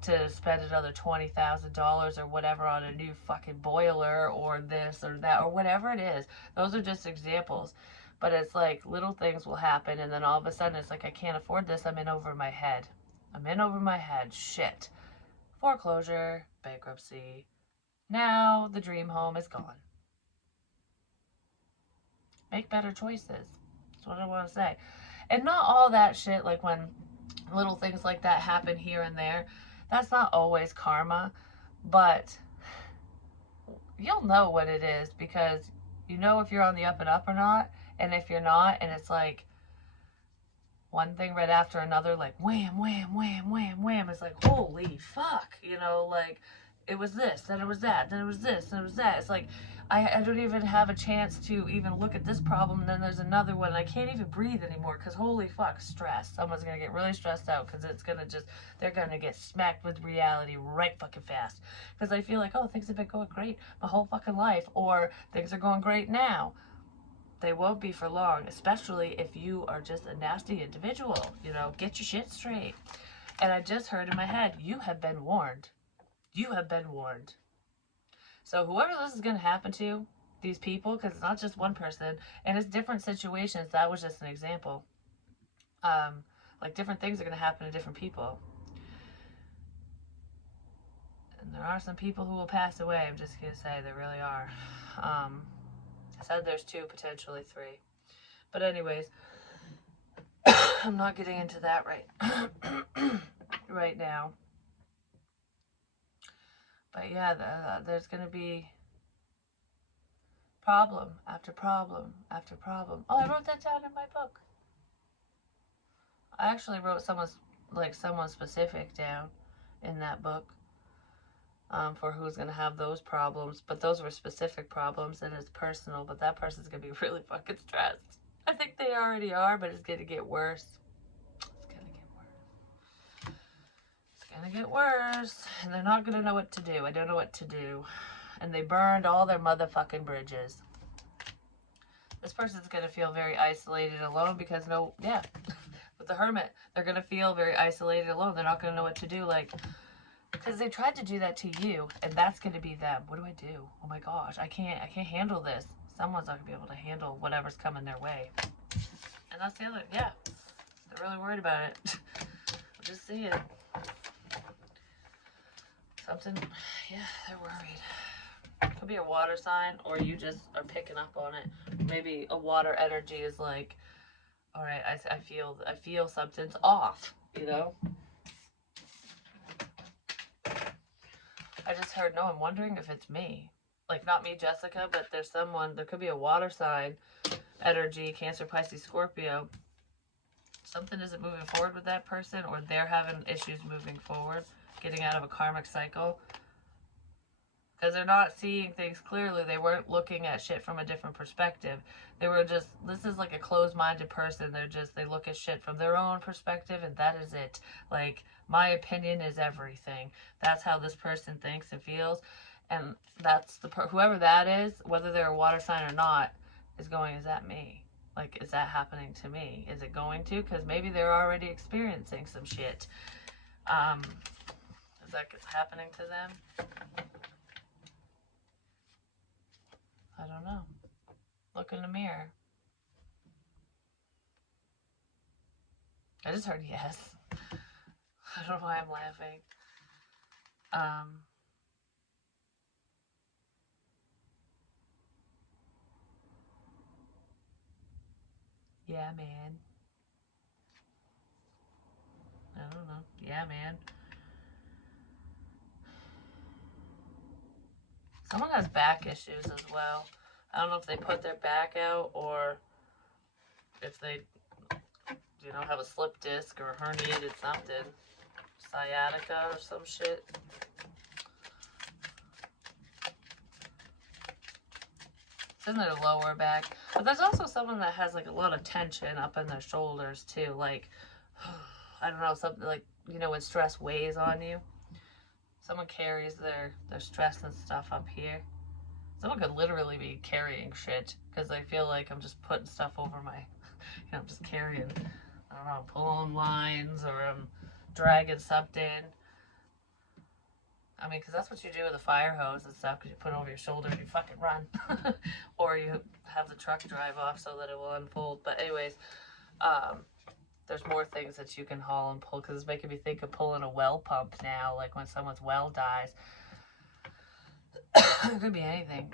to spend another $20,000 or whatever on a new fucking boiler or this or that or whatever it is. Those are just examples. But it's like little things will happen, and then all of a sudden it's like, I can't afford this. I'm in over my head. I'm in over my head. Shit. Foreclosure, bankruptcy. Now the dream home is gone. Make better choices. That's what I want to say. And not all that shit, like when little things like that happen here and there, that's not always karma, but you'll know what it is, because you know if you're on the up and up or not. And if you're not, and it's like one thing right after another, like wham, wham, wham, wham, wham, it's like, holy fuck, you know, like it was this, then it was that, then it was this, then it was that. It's like I don't even have a chance to even look at this problem, and then there's another one, and I can't even breathe anymore, because holy fuck, stress. Someone's gonna get really stressed out, because it's gonna just, they're gonna get smacked with reality right fucking fast, because I feel like, oh, things have been going great my whole fucking life, or things are going great now. They won't be for long, especially if you are just a nasty individual. You know, get your shit straight. And I just heard in my head, you have been warned. You have been warned. So whoever this is going to happen to, these people, because it's not just one person, and it's different situations. That was just an example. Like different things are going to happen to different people. And there are some people who will pass away. I'm just going to say, there really are. I said there's 2, potentially 3. But anyways, I'm not getting into that right now. But yeah, there's going to be problem after problem after problem. Oh, I wrote that down in my book. I actually wrote someone specific down in that book. For who's going to have those problems. But those were specific problems, and it's personal. But that person's going to be really fucking stressed. I think they already are, but it's going to get worse. It's going to get worse. It's going to get worse. And they're not going to know what to do. I don't know what to do. And they burned all their motherfucking bridges. This person's going to feel very isolated, alone, because with the hermit, they're going to feel very isolated, alone. They're not going to know what to do. Like, because they tried to do that to you, and that's going to be them. What do I do? Oh my gosh, I can't handle this. Someone's not going to be able to handle whatever's coming their way. And that's the other, yeah. They're really worried about it. I'm just seeing. Something, yeah, they're worried. Could be a water sign, or you just are picking up on it. Maybe a water energy is like, all right, I feel something's off, you know? I just heard, no, I'm wondering if it's me. Like, not me, Jessica, but there's someone, there could be a water sign, energy, Cancer, Pisces, Scorpio. Something isn't moving forward with that person, or they're having issues moving forward, getting out of a karmic cycle. Because they're not seeing things clearly. They weren't looking at shit from a different perspective. They were just, this is like a closed-minded person. They look at shit from their own perspective, and that is it. Like, my opinion is everything. That's how this person thinks and feels. And that's whoever that is, whether they're a water sign or not, is going, is that me? Like, is that happening to me? Is it going to? Because maybe they're already experiencing some shit. Is that happening to them? I don't know. Look in the mirror. I just heard yes. I don't know why I'm laughing. Yeah, man. I don't know. Yeah, man. Someone has back issues as well. I don't know if they put their back out or if they, have a slip disc or herniated something. Sciatica or some shit. It's in their lower back. But there's also someone that has like a lot of tension up in their shoulders too. Like, I don't know, something like, when stress weighs on you. Someone carries their stress and stuff up here. Someone could literally be carrying shit because I feel like I'm just putting stuff over my, I'm just carrying, I don't know, pulling lines or I'm dragging something. I mean, because that's what you do with a fire hose and stuff, because you put it over your shoulder and you fucking run. Or you have the truck drive off so that it will unfold. But anyways, there's more things that you can haul and pull, because it's making me think of pulling a well pump now, like when someone's well dies. It could be anything.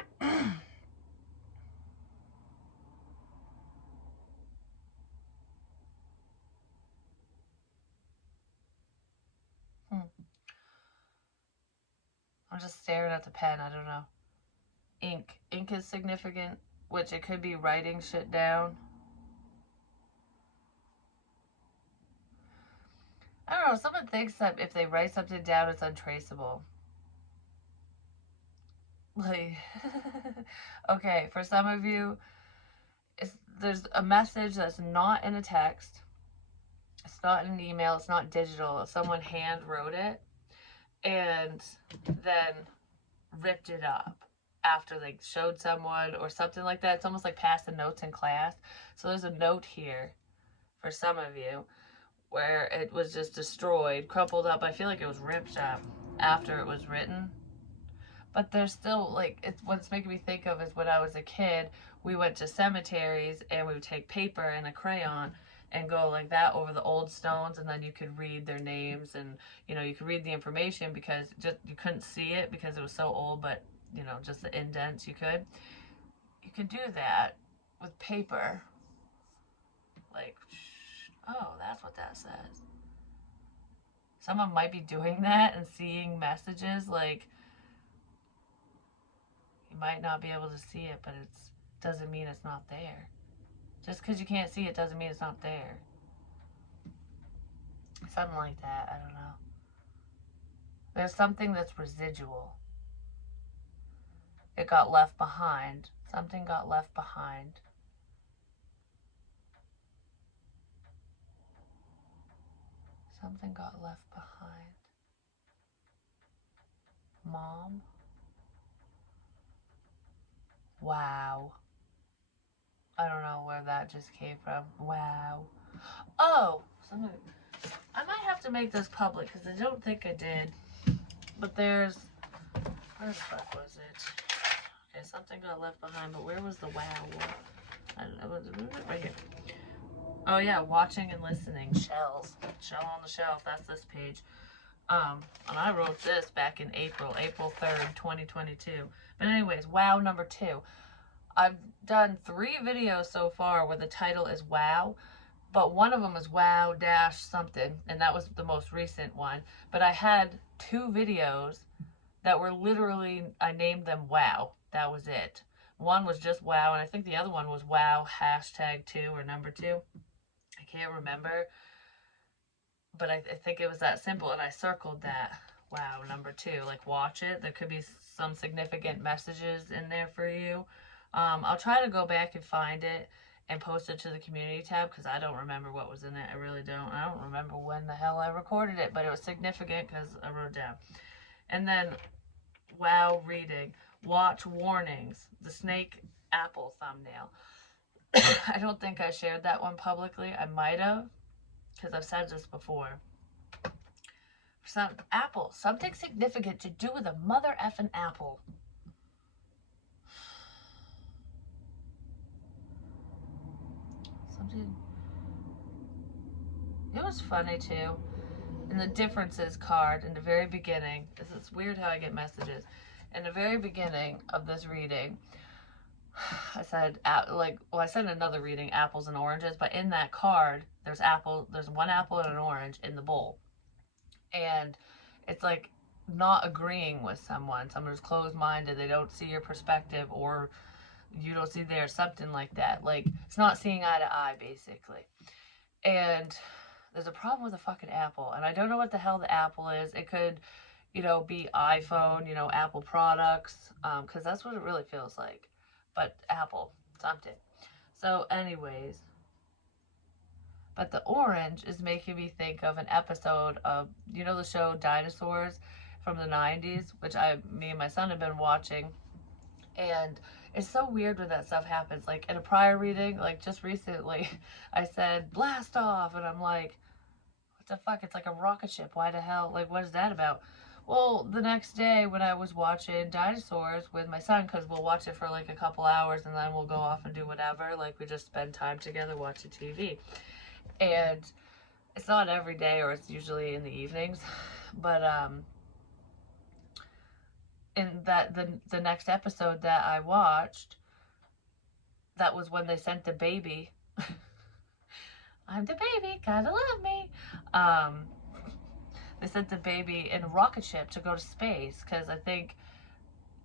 I'm just staring at the pen. I don't know. Ink. Ink is significant, which it could be writing shit down. I don't know. Someone thinks that if they write something down, it's untraceable. Like, okay, for some of you, there's a message that's not in a text. It's not in an email. It's not digital. Someone hand wrote it and then ripped it up after they showed someone or something like that. It's almost like passing notes in class. So there's a note here for some of you where it was just destroyed, crumpled up. I feel like it was ripped up after it was written. But there's still, like, it's what's making me think of is when I was a kid, we went to cemeteries and we would take paper and a crayon and go like that over the old stones, and then you could read their names and, you could read the information because just you couldn't see it because it was so old, but, just the indents you could. You could do that with paper. Like, oh, that's what that says. Someone might be doing that and seeing messages, like, you might not be able to see it, but it doesn't mean it's not there. Just because you can't see it doesn't mean it's not there. Something like that, I don't know. There's something that's residual. It got left behind. Something got left behind. Something got left behind. Mom? Wow. I don't know where that just came from. Wow. Oh, I might have to make this public because I don't think I did. But there's, where the fuck was it? Okay, something got left behind, but where was the wow? I don't know, was it right here? Oh yeah, watching and listening. Shells. Shell on the shelf. That's this page. And I wrote this back in April 3rd, 2022. But anyways, wow number 2. I've done 3 videos so far where the title is wow, but one of them is wow dash something, and that was the most recent one. But I had 2 videos that were literally, I named them wow. That was it. One was just wow, and I think the other one was wow #2 or number 2. I can't remember, but I think it was that simple, and I circled that wow number 2. Like, watch it. There could be some significant messages in there for you. I'll try to go back and find it and post it to the community tab because I don't remember what was in it. I really don't. I don't remember when the hell I recorded it, but it was significant because I wrote it down. And then, wow reading. Watch warnings. The snake apple thumbnail. I don't think I shared that one publicly. I might have, because I've said this before. Some apple. Something significant to do with a mother effing apple. Something. It was funny too. In the differences card in the very beginning. It's weird how I get messages. In the very beginning of this reading, I said, I said another reading, apples and oranges, but in that card, there's one apple and an orange in the bowl. And it's like not agreeing with someone. Someone's closed-minded, they don't see your perspective, or you don't see there, something like that. Like, it's not seeing eye to eye, basically. And there's a problem with the fucking Apple, and I don't know what the hell the Apple is. It could, be iPhone, Apple products, because that's what it really feels like. But Apple, something. So, anyways, but the orange is making me think of an episode of, the show Dinosaurs from the 90s, which me and my son have been watching. And it's so weird when that stuff happens. Like in a prior reading, like just recently, I said blast off, and I'm like, what the fuck? It's like a rocket ship. Why the hell? Like, what is that about? Well, the next day when I was watching Dinosaurs with my son, because we'll watch it for like a couple hours and then we'll go off and do whatever. Like, we just spend time together watching TV. And it's not every day, or it's usually in the evenings. But in that the next episode that I watched, that was when they sent the baby. I'm the baby, gotta love me. They sent the baby in a rocket ship to go to space, because I think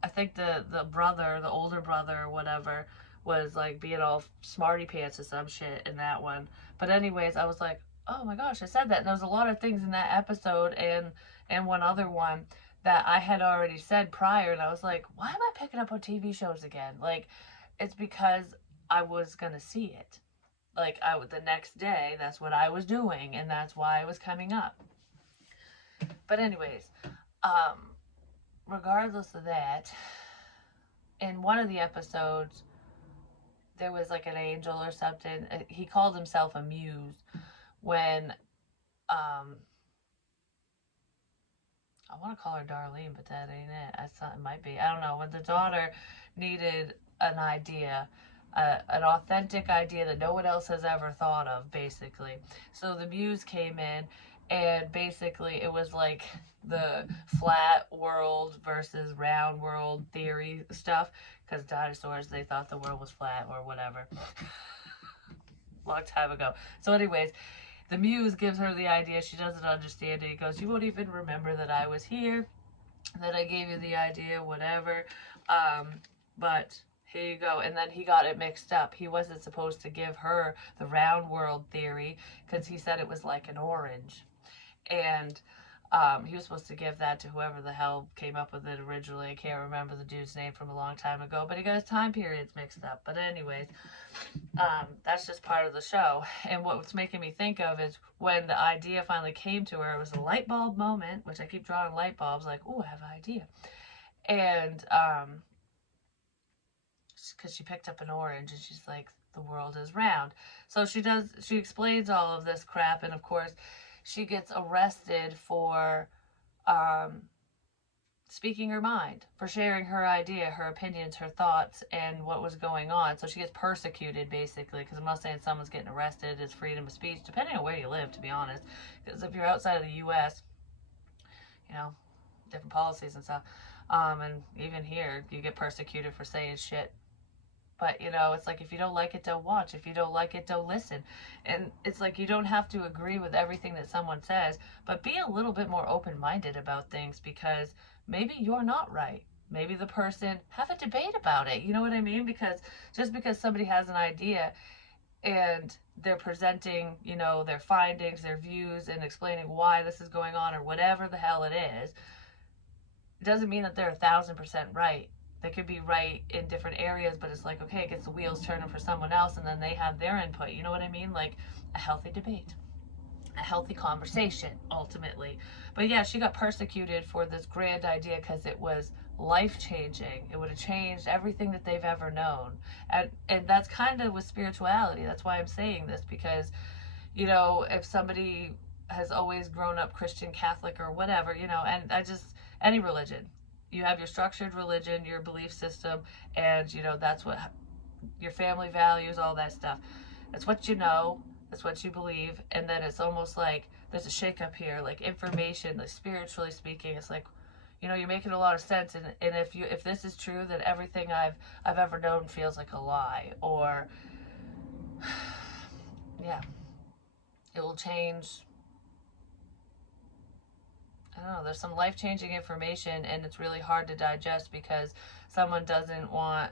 the brother, the older brother or whatever, was like being all smarty pants or some shit in that one. But anyways, I was like, oh my gosh, I said that. And there was a lot of things in that episode and one other one that I had already said prior, and I was like, why am I picking up on TV shows again? Like, it's because I was gonna see it. Like, the next day, that's what I was doing, and that's why it was coming up. But anyways, regardless of that, in one of the episodes, there was like an angel or something. He called himself a muse when, I want to call her Darlene, but that ain't it. I thought it might be. I don't know. When the daughter needed an idea, an authentic idea that no one else has ever thought of, basically. So the muse came in, and basically it was like the flat world versus round world theory stuff, because dinosaurs, they thought the world was flat or whatever. Long time ago. So anyways, the muse gives her the idea. She doesn't understand it. He goes, you won't even remember that I was here, that I gave you the idea, whatever. But here you go. And then he got it mixed up. He wasn't supposed to give her the round world theory, because he said it was like an orange. And he was supposed to give that to whoever the hell came up with it originally. I can't remember the dude's name from a long time ago, but he got his time periods mixed up. But anyways, that's just part of the show. And what's making me think of is when the idea finally came to her, it was a light bulb moment, which I keep drawing light bulbs, like, oh, I have an idea. And because she picked up an orange, and she's like, the world is round. So she explains all of this crap, and of course she gets arrested for speaking her mind, for sharing her idea, her opinions, her thoughts, and what was going on. So she gets persecuted, basically, because I'm not saying someone's getting arrested. It's freedom of speech, depending on where you live, to be honest. Because if you're outside of the U.S., different policies and stuff. And even here, you get persecuted for saying shit. But, it's like, if you don't like it, don't watch. If you don't like it, don't listen. And it's like, you don't have to agree with everything that someone says, but be a little bit more open-minded about things, because maybe you're not right. Maybe the person, have a debate about it. You know what I mean? Because just because somebody has an idea and they're presenting, their findings, their views, and explaining why this is going on or whatever the hell it is, it doesn't mean that they're 1,000% right. They could be right in different areas, but it's like, okay, it gets the wheels turning for someone else, and then they have their input. You know what I mean? Like a healthy debate, a healthy conversation, ultimately. But yeah, she got persecuted for this grand idea because it was life-changing. It would have changed everything that they've ever known. And that's kind of with spirituality. That's why I'm saying this, because, if somebody has always grown up Christian, Catholic, or whatever, and any religion, you have your structured religion, your belief system, and that's what your family values, all that stuff. That's what that's what you believe. And then it's almost like there's a shake-up here, like information, like spiritually speaking. It's like, you're making a lot of sense. And if this is true, then everything I've ever known feels like a lie. Or yeah, it will change. I don't know, there's some life-changing information, and it's really hard to digest because someone doesn't want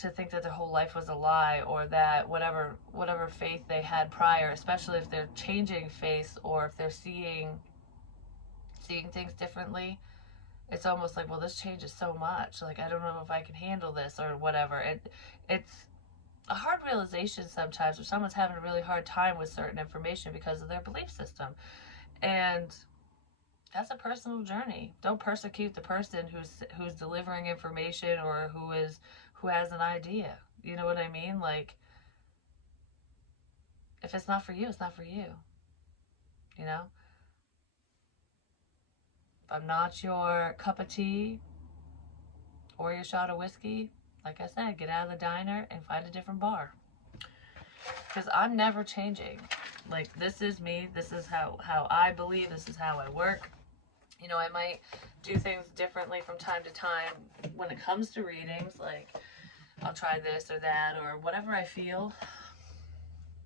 to think that their whole life was a lie, or that whatever faith they had prior, especially if they're changing faith or if they're seeing things differently, it's almost like, well, this changes so much. Like, I don't know if I can handle this or whatever. It's a hard realization sometimes when someone's having a really hard time with certain information because of their belief system. And that's a personal journey. Don't persecute the person who's delivering information or who has an idea. You know what I mean? Like, if it's not for you, it's not for you. You know? If I'm not your cup of tea or your shot of whiskey, like I said, get out of the diner and find a different bar. Because I'm never changing. Like, this is me. This is how I believe. This is how I work. You know, I might do things differently from time to time when it comes to readings. Like, I'll try this or that or whatever I feel.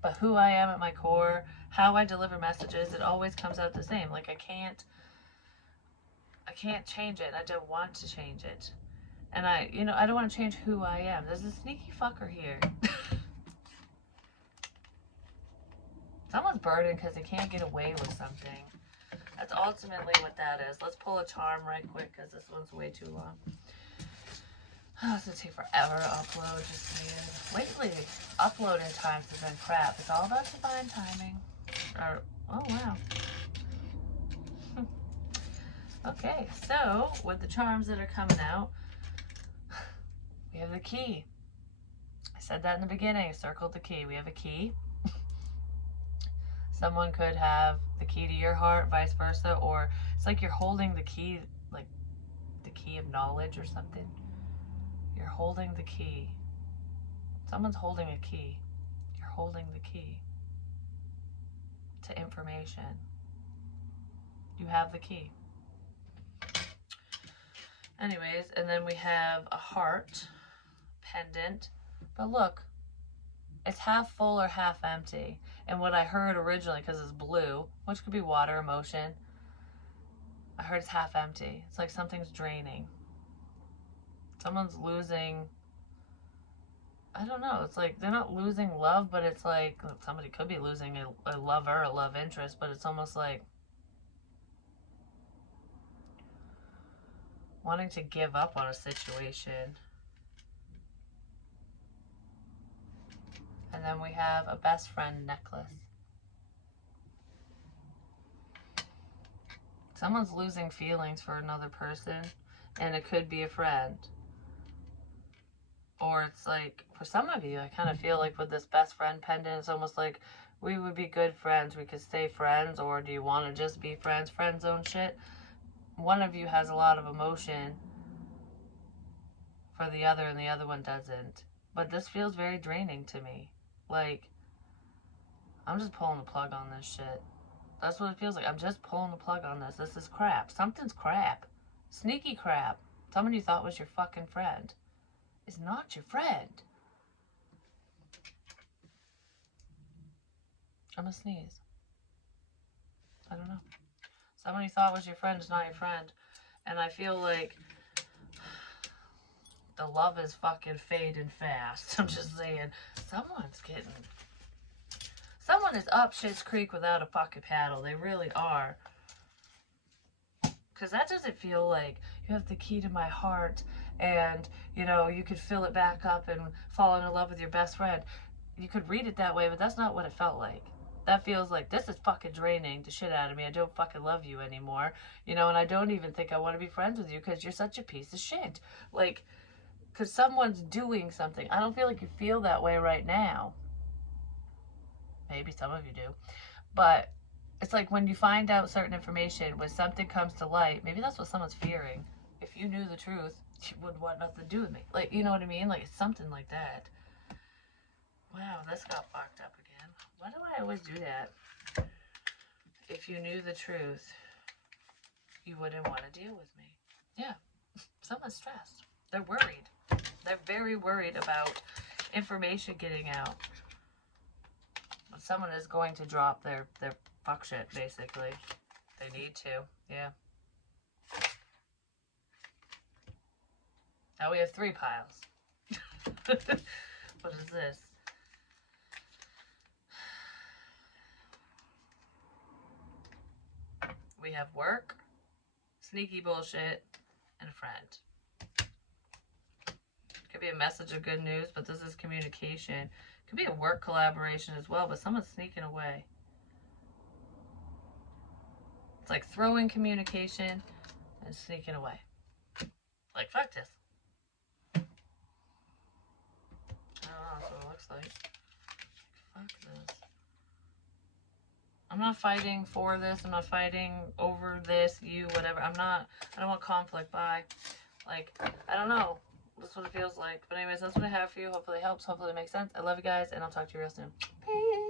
But who I am at my core, how I deliver messages, it always comes out the same. Like, I can't change it. I don't want to change it. And I don't want to change who I am. There's a sneaky fucker here. Someone's burdened because they can't get away with something. That's ultimately what that is. Let's pull a charm right quick because this one's way too long. Oh, it's going to take forever to upload, just saying. Lately, uploading times have been crap. It's all about divine timing. Oh, wow. Okay, so with the charms that are coming out, we have the key. I said that in the beginning. I circled the key. We have a key. Someone could have the key to your heart, vice versa, or it's like you're holding the key, like the key of knowledge or something. You're holding the key. Someone's holding a key. You're holding the key to information. You have the key. Anyways, and then we have a heart pendant. But look, it's half full or half empty. And what I heard originally, because it's blue, which could be water, emotion, I heard it's half empty. It's like something's draining. Someone's losing, I don't know, it's like they're not losing love, but it's like somebody could be losing a lover, a love interest, but it's almost like wanting to give up on a situation. And then we have a best friend necklace. Someone's losing feelings for another person, and it could be a friend. Or it's like, for some of you, I kind of feel like with this best friend pendant, it's almost like we would be good friends. We could stay friends, or do you want to just be friends? Friend zone shit. One of you has a lot of emotion for the other, and the other one doesn't. But this feels very draining to me. Like, I'm just pulling the plug on this shit. That's what it feels like. I'm just pulling the plug on this. This is crap. Something's crap. Sneaky crap. Someone you thought was your fucking friend is not your friend. I'm gonna sneeze. I don't know. Someone you thought was your friend is not your friend. And I feel like the love is fucking fading fast. I'm just saying. Someone is up shit's creek without a fucking paddle. They really are. Because that doesn't feel like you have the key to my heart and, you know, you could fill it back up and fall in love with your best friend. You could read it that way, but that's not what it felt like. That feels like, this is fucking draining the shit out of me. I don't fucking love you anymore. You know, and I don't even think I want to be friends with you because you're such a piece of shit. Like, because someone's doing something. I don't feel like you feel that way right now. Maybe some of you do. But it's like when you find out certain information, when something comes to light, maybe that's what someone's fearing. If you knew the truth, you wouldn't want nothing to do with me. Like, you know what I mean? Like, it's something like that. Wow, this got fucked up again. Why do I always do that? If you knew the truth, you wouldn't want to deal with me. Yeah, someone's stressed. They're worried. They're very worried about information getting out. Someone is going to drop their fuck shit, basically. They need to, yeah. Now we have 3 piles. What is this? We have work, sneaky bullshit, and a friend. Could be a message of good news, but this is communication. Could be a work collaboration as well, but someone's sneaking away. It's like throwing communication and sneaking away. Like, fuck this. I don't know, that's what it looks like. Fuck this. I'm not fighting for this. I'm not fighting over this, you, whatever. I don't want conflict. Bye. Like, I don't know. That's what it feels like. But anyways, that's what I have for you. Hopefully it helps. Hopefully it makes sense. I love you guys, and I'll talk to you real soon. Peace.